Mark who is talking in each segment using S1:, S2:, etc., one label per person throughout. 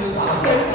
S1: người ở trên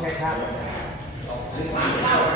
S1: แค่ข้าว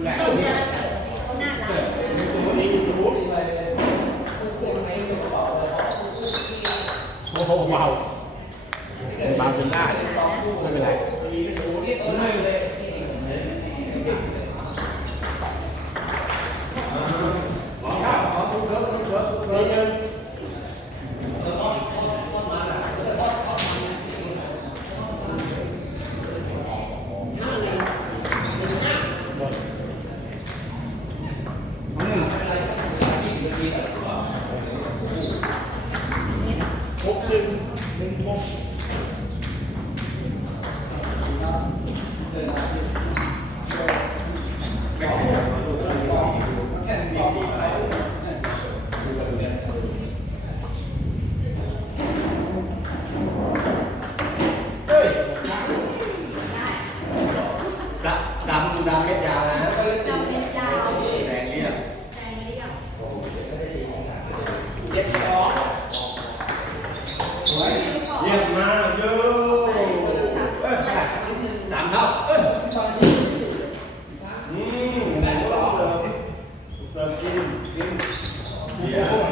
S2: โอ้โห
S3: ว้า
S1: ว people Yeah.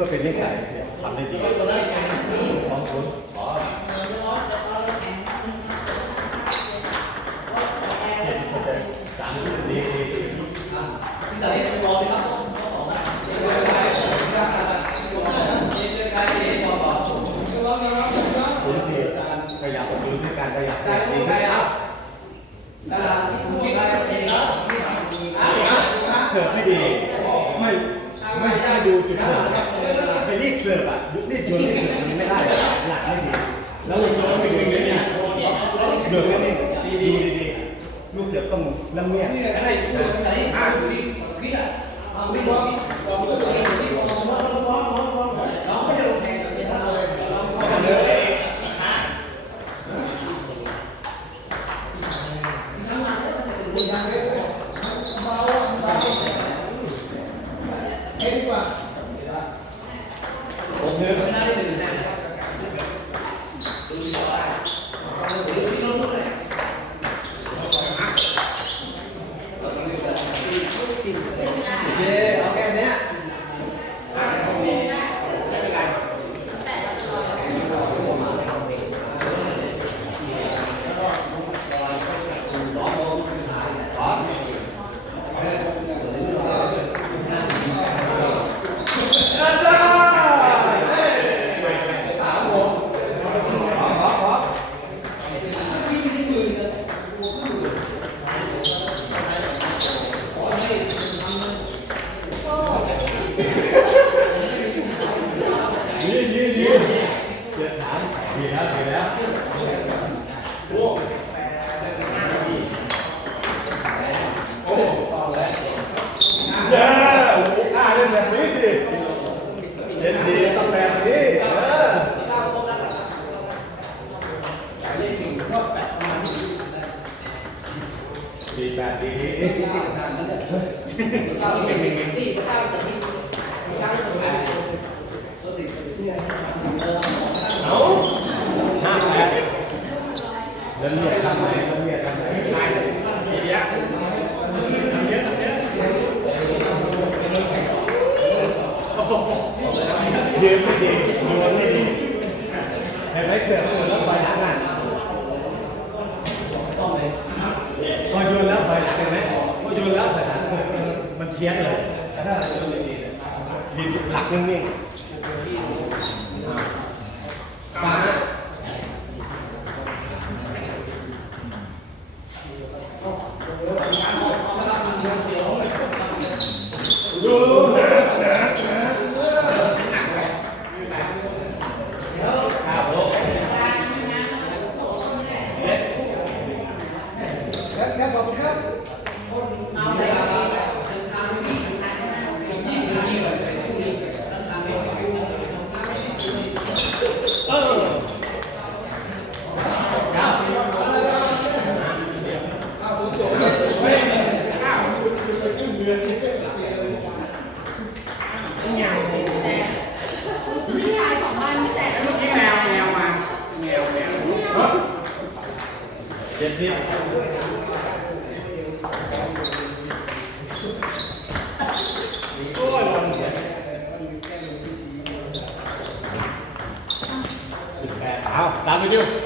S1: พื่อเป็นนิสัยทำได้
S2: ดี
S4: ข
S2: องคุณสามสิบดี
S5: แต่
S2: นี่เป็นรอ
S4: ไห
S2: มครับคุณเชียร์กา
S5: ร
S2: ขยับมือด้วยการขยับตัวเองครับเสิร์ฟไม่ดี ไม่ ไม่ได้ดูจุดเสิร์ฟ รีบเสิร์ฟอะรีบโยนรีบเสิร์ฟมันไม่ได้หลักไม่ดีแล้วโยนไปเลยเนี่ยเดือดไม่ดีดีดีลูกเสือต้องละเมียดอะไรอะไรอะดี
S5: เครียอะดีมงมอง
S2: ตัองดีอง ยืมไม่ดีโยนไม่ดีเห็นไหมเสือกโยนแล้วปหลังอ่พอโยนแล้วปหลังเห็ไหมพอโยนแล้วปล่อยหลังมันเทียนเลยถ้า
S4: เรา
S2: โย
S4: นดีๆหลักนิ่
S3: งๆ Danke
S2: dir.